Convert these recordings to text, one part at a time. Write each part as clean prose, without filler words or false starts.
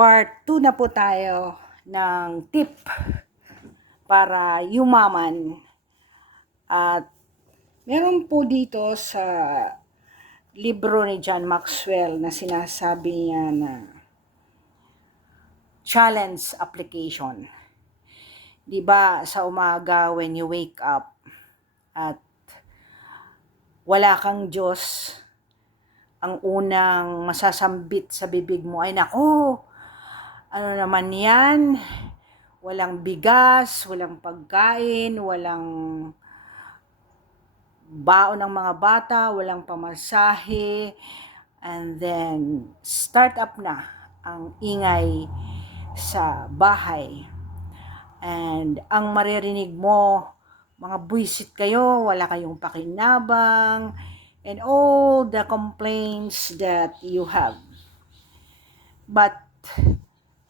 Part 2 na po tayo ng tip para yumaman. At meron po dito sa libro ni John Maxwell na sinasabi niya na challenge application. Diba sa umaga when you wake up at wala kang Diyos, ang unang masasambit sa bibig mo ay nako, ano naman yan, walang bigas, walang pagkain, walang baon ng mga bata, walang pamasahe, and then start up na ang ingay sa bahay. And ang maririnig mo, mga buwisit kayo, wala kayong pakinabang, and all the complaints that you have. But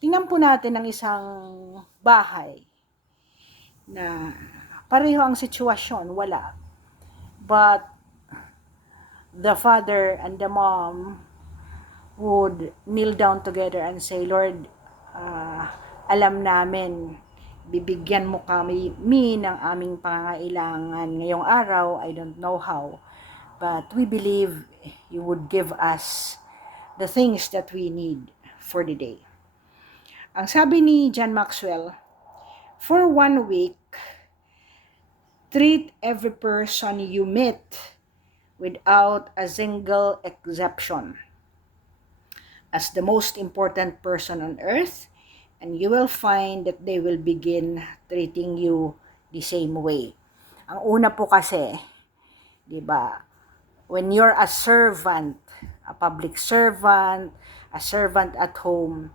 tingnan po natin ang isang bahay na pareho ang sitwasyon, wala. But the father and the mom would kneel down together and say, Lord, alam namin, bibigyan mo kami ng aming pangangailangan ngayong araw. I don't know how, but we believe you would give us the things that we need for the day. Ang sabi ni John Maxwell, for 1 week, treat every person you meet without a single exception as the most important person on earth, and you will find that they will begin treating you the same way. Ang una po kasi, di ba, when you're a servant, a public servant, a servant at home,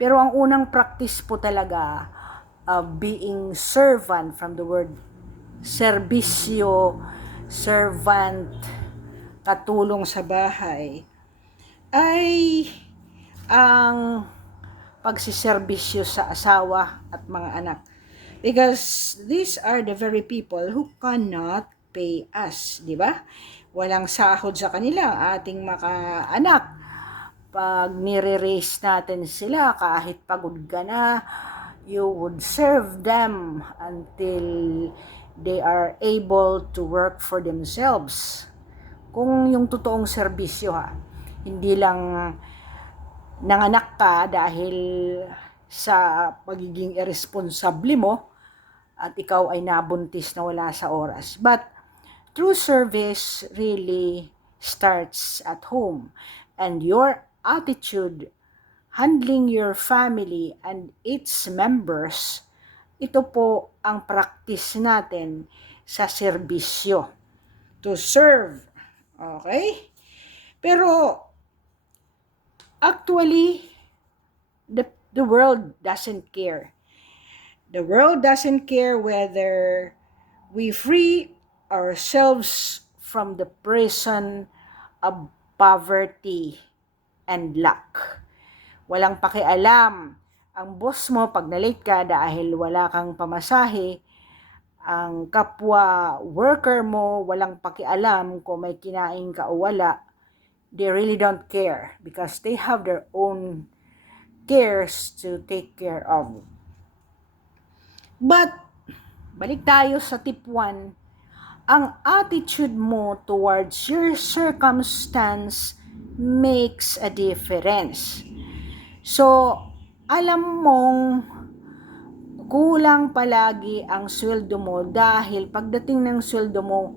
pero ang unang practice po talaga of being servant from the word serbisyo, servant, katulong sa bahay, ay ang pagsiserbisyo sa asawa at mga anak. Because these are the very people who cannot pay us, di ba? Walang sahod sa kanila ang ating mga anak. Pag nire-raise natin sila, kahit pagod ka na, you would serve them until they are able to work for themselves. Kung yung totoong serbisyo hindi lang nanganak ka dahil sa pagiging irresponsable mo at ikaw ay nabuntis na wala sa oras. But true service really starts at home, and your attitude handling your family and its members, ito po ang practice natin sa serbisyo. To serve. Okay? Pero actually, the world doesn't care. The world doesn't care whether we free ourselves from the prison of poverty and lack. Walang pakialam ang boss mo pag na-late ka dahil wala kang pamasahe. Ang kapwa worker mo walang pakialam kung may kinain ka o wala. They really don't care because they have their own cares to take care of. But balik tayo sa tip 1. Ang attitude mo towards your circumstance makes a difference. So, alam mong kulang palagi ang sweldo mo dahil pagdating ng sweldo mo,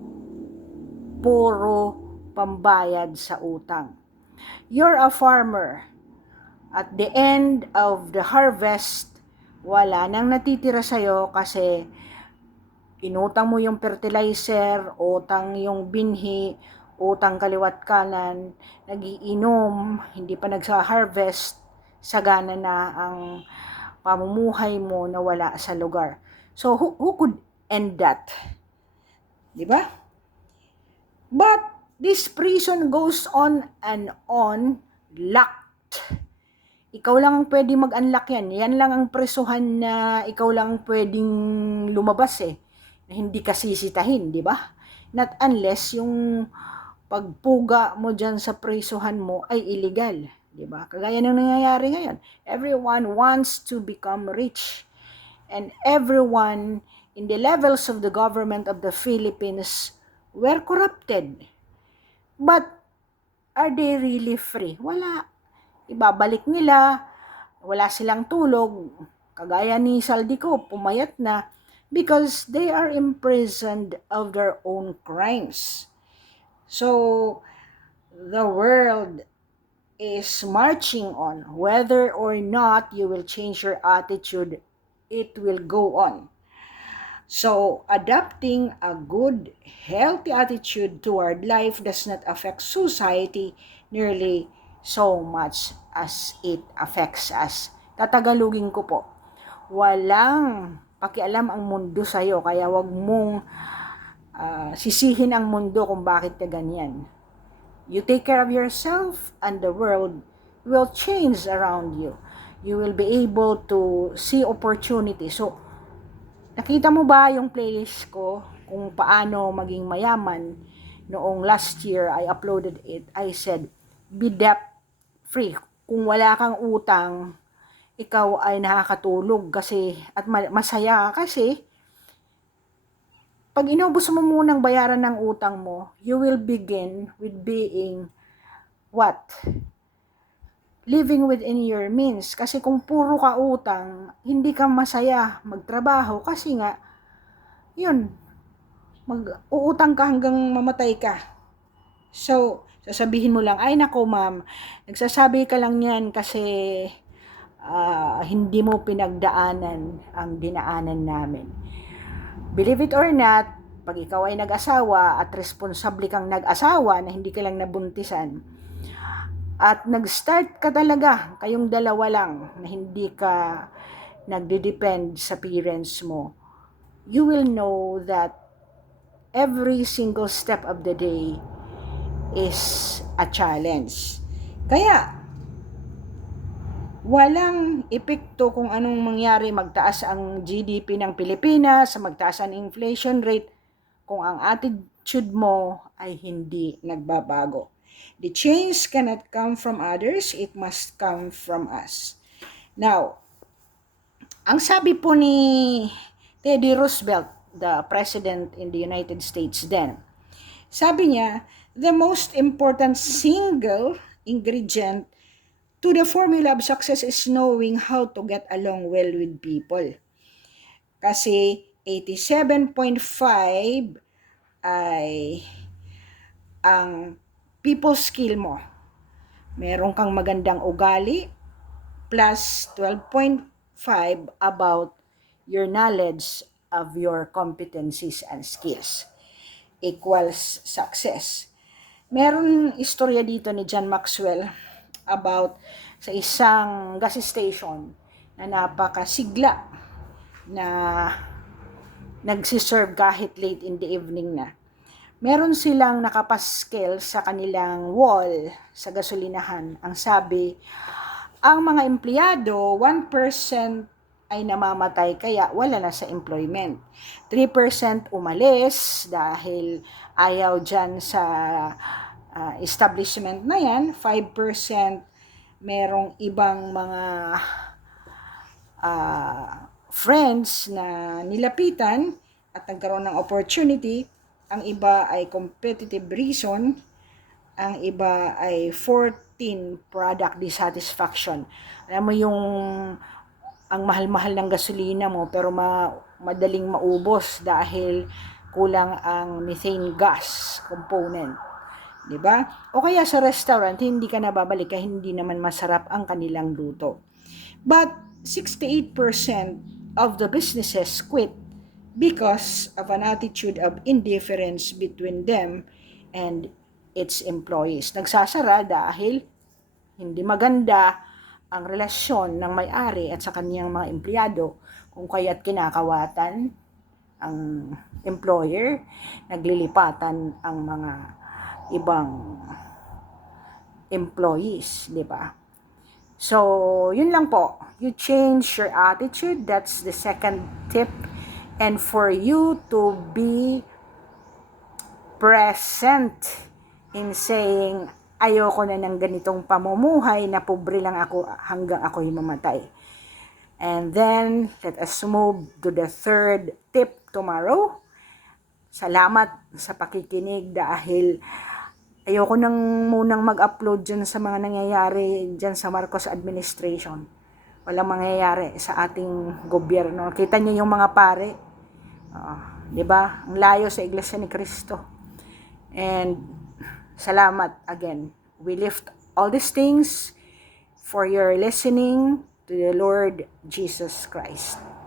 puro pambayad sa utang. You're a farmer. At the end of the harvest, wala nang natitira sa'yo kasi inutang mo yung fertilizer, utang yung binhi, utang kaliwat kanan, nagiinom, hindi pa nagsa-harvest, sagana na ang pamumuhay mo na wala sa lugar. So, who could end that? Diba? But this prison goes on and on, locked. Ikaw lang ang pwedeng mag-unlock yan. Yan lang ang presuhan na ikaw lang ang pwedeng lumabas na hindi ka sisitahin, di ba? Not unless yung pagpuga mo dyan sa presuhan mo ay illegal, Diba? Kagaya ng nangyayari ngayon. Everyone wants to become rich. And everyone in the levels of the government of the Philippines were corrupted. But are they really free? Wala. Ibabalik nila, wala silang tulog. Kagaya ni Saldico, pumayat na because they are imprisoned of their own crimes. So, the world is marching on. Whether or not you will change your attitude, it will go on. So, adopting a good, healthy attitude toward life does not affect society nearly so much as it affects us. Tatagalugin ko po, walang pakialam ang mundo sa'yo, kaya wag mong sisihin ang mundo kung bakit ka ganyan. You take care of yourself and the world will change around you. You will be able to see opportunity. So, nakita mo ba yung playlist ko kung paano maging mayaman? Noong last year, I uploaded it. I said, be debt free. Kung wala kang utang, ikaw ay nakakatulog kasi at masaya kasi pag inubos mo munang bayaran ng utang mo, you will begin with being what? Living within your means. Kasi kung puro ka utang, hindi ka masaya magtrabaho kasi nga, yun, mag-uutang ka hanggang mamatay ka. So, sasabihin mo lang, ay nako ma'am, nagsasabi ka lang yan kasi hindi mo pinagdaanan ang dinaanan namin. Believe it or not, pag ikaw ay nag-asawa at responsable kang nag-asawa na hindi ka lang nabuntisan, at nag-start ka talaga, kayong dalawa lang, na hindi ka nagde-depend sa parents mo, you will know that every single step of the day is a challenge. Kaya, walang epekto kung anong mangyari, magtaas ang GDP ng Pilipinas, magtaas ang inflation rate, kung ang attitude mo ay hindi nagbabago. The change cannot come from others, it must come from us. Now, ang sabi po ni Teddy Roosevelt, the president in the United States then, sabi niya, the most important single ingredient to the formula of success is knowing how to get along well with people. Kasi 87.5 ay ang people skill mo. Meron kang magandang ugali plus 12.5 about your knowledge of your competencies and skills equals success. Meron istorya dito ni John Maxwell about sa isang gas station na napakasigla na nagsiserve kahit late in the evening na. Meron silang nakapaskel sa kanilang wall sa gasolinahan. Ang sabi, ang mga empleyado, 1% ay namamatay kaya wala na sa employment. 3% umalis dahil ayaw dyan sa establishment na yan. 5% merong ibang mga friends na nilapitan at nagkaroon ng opportunity. Ang iba ay competitive reason. Ang iba ay 14 product dissatisfaction. Alam mo yung ang mahal-mahal ng gasolina mo pero madaling maubos dahil kulang ang methane gas component. 'Di ba? O kaya sa restaurant hindi ka nababalik kasi hindi naman masarap ang kanilang luto. But 68% of the businesses quit because of an attitude of indifference between them and its employees. Nagsasara dahil hindi maganda ang relasyon ng may-ari at sa kaniyang mga empleyado, kung kaya't kinakawatan ang employer, naglilipatan ang mga ibang employees, di ba? So, yun lang po. You change your attitude, that's the second tip. And for you to be present in saying, ayoko na ng ganitong pamumuhay na pobre lang ako hanggang ako'y mamatay. And then, let us move to the third tip tomorrow. Salamat sa pakikinig dahil ayoko nang munang mag-upload dyan sa mga nangyayari dyan sa Marcos administration. Walang mangyayari sa ating gobyerno. Kita niyo yung mga pare. Di ba? Ang layo sa Iglesia ni Cristo. And salamat again. We lift all these things for your listening to the Lord Jesus Christ.